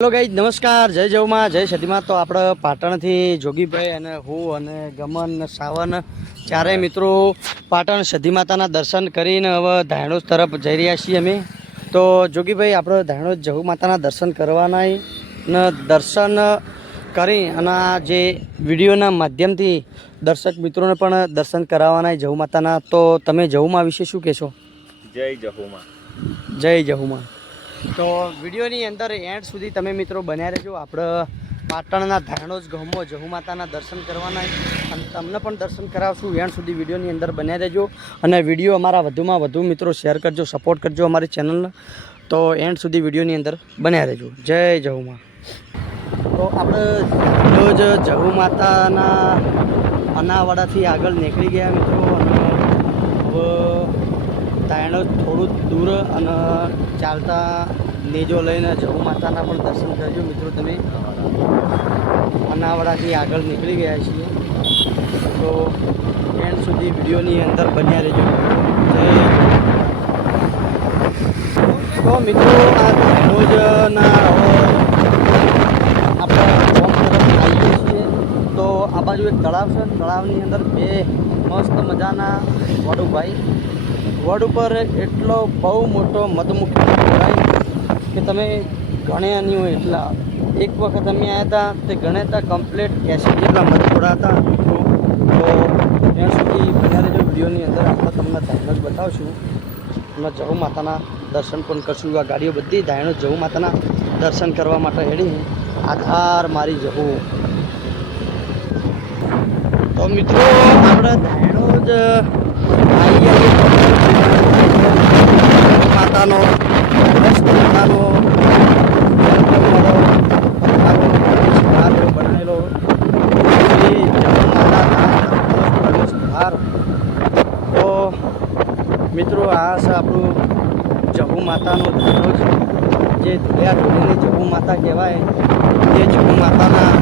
Hello guys, નમસ્કાર. જય જવમાં, જય સતીમાં. તો આપણે પાટણથી જોગીભાઈ અને હું અને ગમન સાવન ચારેય મિત્રો પાટણ સતી માતાના દર્શન કરીને હવે ધાણોજ તરફ જઈ રહ્યા છીએ અમે. તો જોગીભાઈ, આપણે ધાણોજ જહુ માતાના દર્શન કરવાના ને દર્શન કરી અને આ જે વિડીયોના માધ્યમથી દર્શક મિત્રોને પણ દર્શન કરાવવાના જહુ માતાના. તો તમે જહુમાં વિશે શું કહેશો? જય જહુમાં. જય જહુમાં. તો વિડીયોની અંદર એન્ડ સુધી તમે મિત્રો બન્યા રહેજો. આપણે પાટણના ધાણોજ ગામમાં જહુ માતાના દર્શન કરવાના અને તમને પણ દર્શન કરાવશું. એન્ડ સુધી વિડીયોની અંદર બન્યા રહેજો અને વિડીયો અમારા વધુમાં વધુ મિત્રો શેર કરજો, સપોર્ટ કરજો અમારી ચેનલને. તો એન્ડ સુધી વિડીયોની અંદર બન્યા રહેજો. જય જહુમાં. તો આપણે રોજ જહુ માતાના અનાવાડાથી આગળ નીકળી ગયા મિત્રો અને હવે ધાણોજ થોડું દૂર અને ચાલતા નેજો લઈને જહુ માતાના પણ દર્શન કરજો મિત્રો. તમે અનાવાડાથી આગળ નીકળી ગયા છીએ તો એન્ડ સુધી વિડીયોની અંદર બન્યા રહેજો. તો મિત્રો આ ધાણોજના આપણે ગામ તરફ આવીએ છીએ. તો આ બાજુ એક તળાવ છે. તળાવની અંદર બે મસ્ત મજાના વડુભાઈ વડ ઉપર એટલો બહુ મોટો મધમુખી ભરાય કે તમે ગણ્યા નહીં હોય એટલા. એક વખત અમે આવ્યા હતા તે ગણ્યા હતા કમ્પ્લીટ 80 જેટલા મધ થોડા હતા. તો ત્યાં સુધી બન્યા રહેજો વિડીયોની અંદર. આપણે તમને ધાણોજ બતાવશું અને જહુ માતાના દર્શન પણ કરશું. આ ગાડીઓ બધી ધાણોજ જહુ માતાના દર્શન કરવા માટે હેડી આધાર મારી જહુ. તો મિત્રો આપણે ધાણોજ માતાનો મસ્ત મજાનો બનાવેલો તો મિત્રો આ છે આપણું જહુ માતાનો ધાણોજ, જે ધોળિયા ધોળીની જહુ માતા કહેવાય તે જહુ માતાના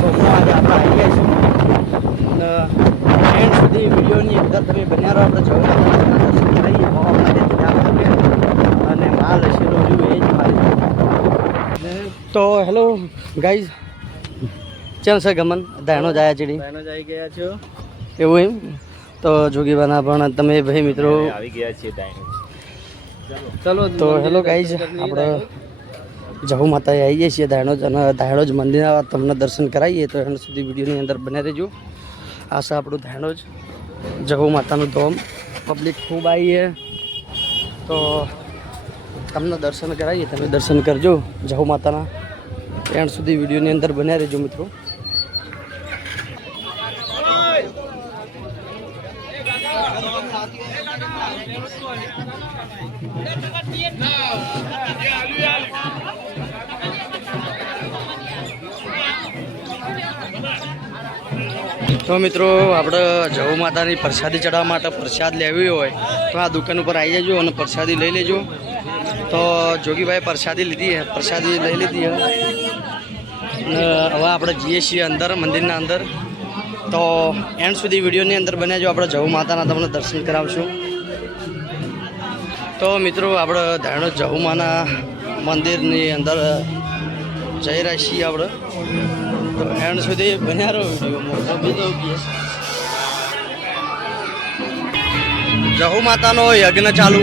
ચોકમાં આજે આપણે આવી ગયા છીએ. અને એન્ડ સુધી વિડીયોની અંદર તમે બન્યા રહો. આપણે જહુ માતાના દર્શન કરાવીએ અને માલ હશેલો જોયું એ જ માલ. તો હેલો ગાઈઝ, ચાલ છે ગમન ધાણોજ આવ્યા ચીડી ધાણોજ આવી ગયા છો એવું એમ? તો જોગીબાના પણ તમે ભાઈ મિત્રો આવી ગયા છીએ ધાણોજ. ચલો તો હેલો ગાઈઝ, આપણે જહુ માતાએ આવી જઈએ છીએ ધાણોજ અને ધાણોજ મંદિરના તમને દર્શન કરાવીએ. તો એના સુધી વિડીયોની અંદર બને રહેજો. આ છે આપણું ધાણોજ જહુ માતાનું ધામ. પબ્લિક ખૂબ આવીએ તો તમને દર્શન કરાવીએ. તમે દર્શન કરજો જહુ માતાના. એન્ડ સુધી વિડીયોની અંદર બન્યા રહેજો મિત્રો. તો મિત્રો આપણે જહુ માતાની પ્રસાદી ચડાવવા માટે પ્રસાદ લેવી હોય તો આ દુકાન ઉપર આવી જજો અને પ્રસાદી લઈ લેજો. તો જોગીભાઈ પ્રસાદી લીધી હે, પ્રસાદી લઈ લીધી હે અને હવે આપણે જઈએ છીએ અંદર મંદિરના અંદર. તો એન્ડ સુધી વિડીયોની અંદર બન્યા જો. આપણે જહુ માતાના તમને દર્શન કરાવશું. તો મિત્રો આપણે ધાણોજ જહુ માના મંદિરની અંદર જઈ રહ્યા છીએ આપણે. તો એન્ડ સુધી બન્યા રહો વિડીયોમાં. બીજો જહુ માતાનો યજ્ઞ ચાલુ.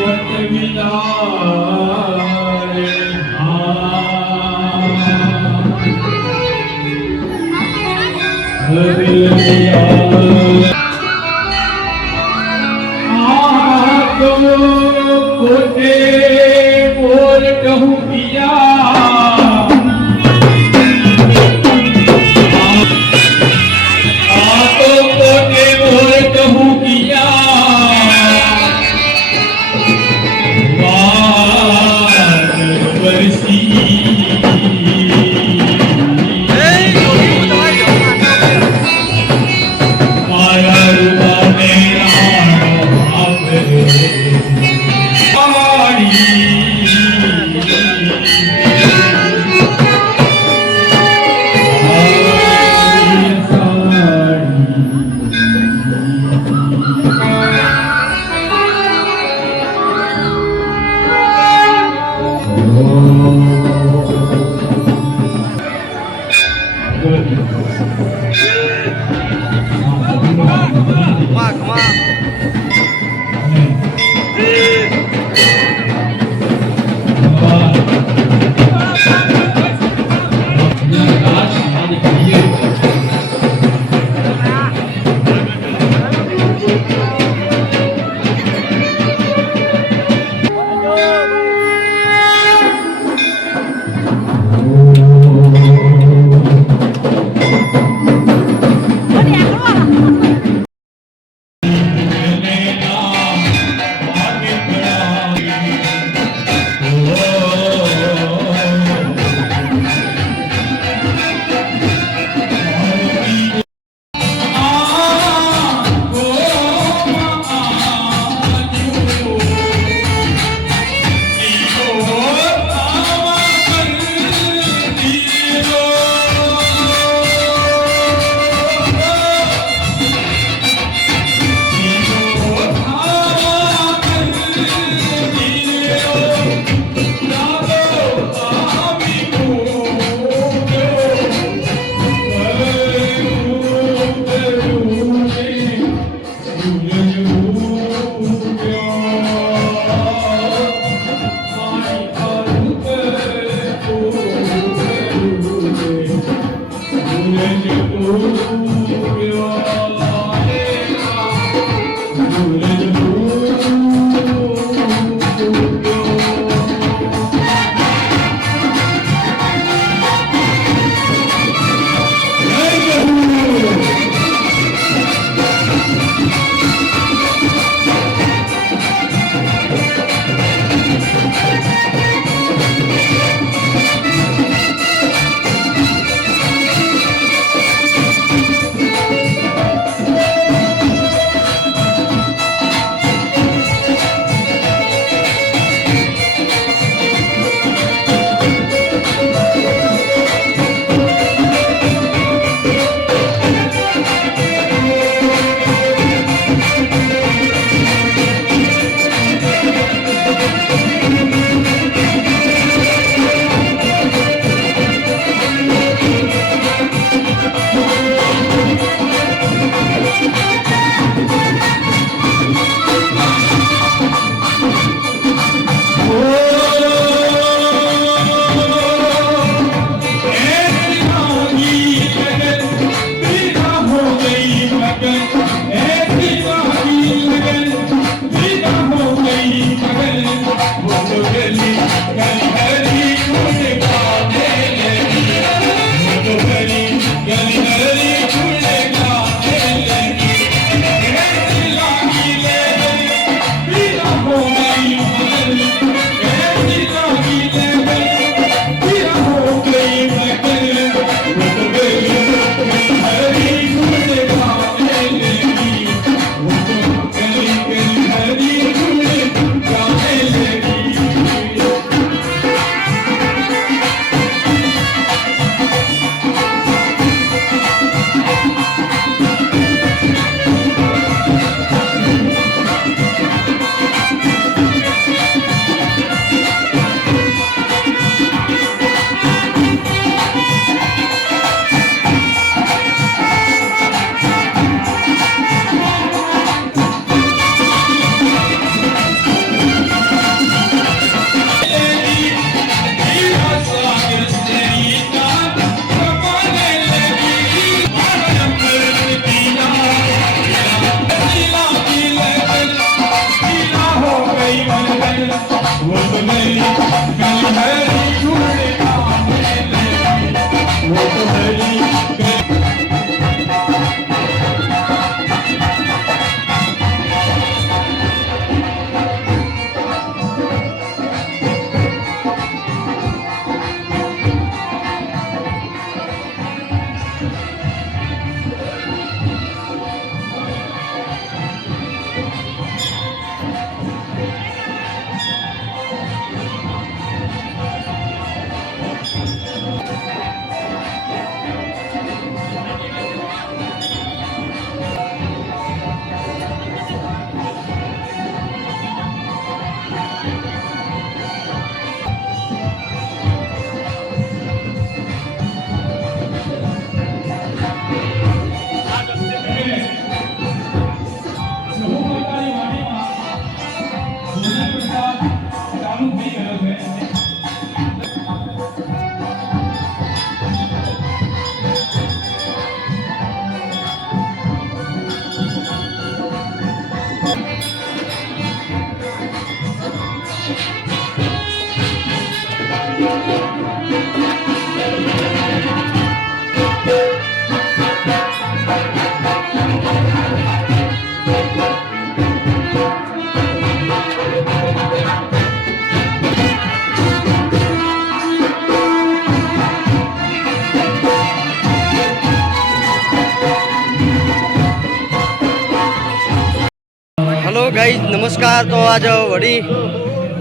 નમસ્કાર. તો આજે વળી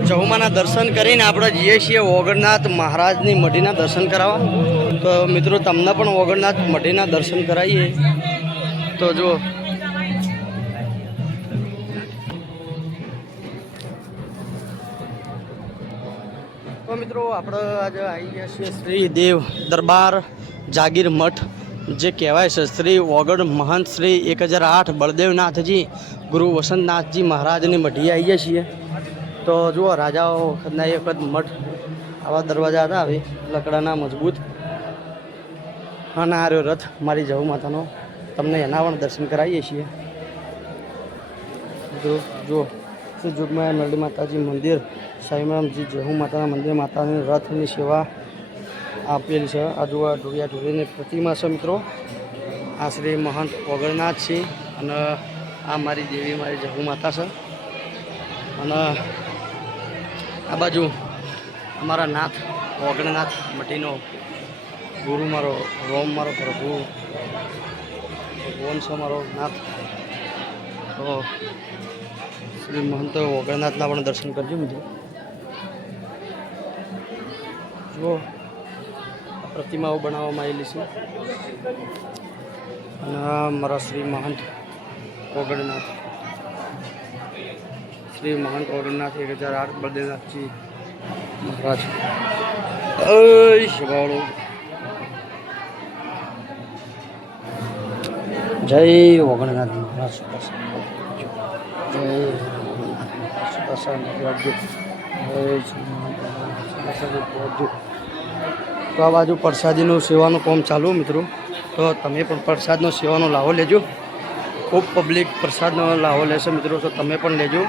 જહુમાના દર્શન કરીને આપણે જઈએ છીએ ઓગણનાથ મહારાજની મઢીના દર્શન કરાવવા. તો મિત્રો તમને પણ ઓગણનાથ મઢીના દર્શન કરાવીએ. તો જો તો મિત્રો આપણે આજે આવી ગયા છીએ શ્રી દેવ દરબાર જાગીર મઠ, જે કહેવાય છે શ્રી ઓગણ મહંત શ્રી 1008 બળદેવનાથજી ગુરુ વસંતનાથજી મહારાજની મઢીએ આવીએ છીએ. તો જુઓ રાજાઓ વખતના એક વખત મઠ આવા દરવાજા હતા, હવે લકડાના મજબૂત. અને આ રહ્યો રથ મારી જહુ માતાનો, તમને એના પણ દર્શન કરાવીએ છીએ. જુઓ સુજુગમાં નરડી માતાજી મંદિર, સાઈરામજી જહુ માતાના મંદિર, માતાની રથની સેવા આપેલી છે. આ જુઓ ઢોળિયા ઢોળીની પ્રતિમા છે મિત્રો. આ શ્રી મહંત ઓગણનાથ છે અને આ મારી દેવી મારી જહુ માતા છે. અને આ બાજુ અમારા નાથ ઓગણનાથ મઢીનો ગુરુ મારો રોમ, મારો પ્રભુ ભગવાન છે મારો નાથ. તો શ્રી મહંત ઓગણનાથના પણ દર્શન કરજો મિત્રો. જુઓ પ્રતિમાઓ બનાવવામાં આવેલી છે. અને આ મારા શ્રી મહંત ઓગણનાથ, શ્રી મહંત ઓગણનાથ 1008 બળદેવનાથજી મહારાજ. શિવાળો જય ઓગણનાથ મહારાજ. તો આ બાજુ પ્રસાદીનું સેવાનું કામ ચાલુ મિત્રો. તો તમે પણ પ્રસાદનો સેવાનો લાવો લેજો. ખૂબ પબ્લિક પ્રસાદનો લાવો લેશે મિત્રો, તો તમે પણ લેજો.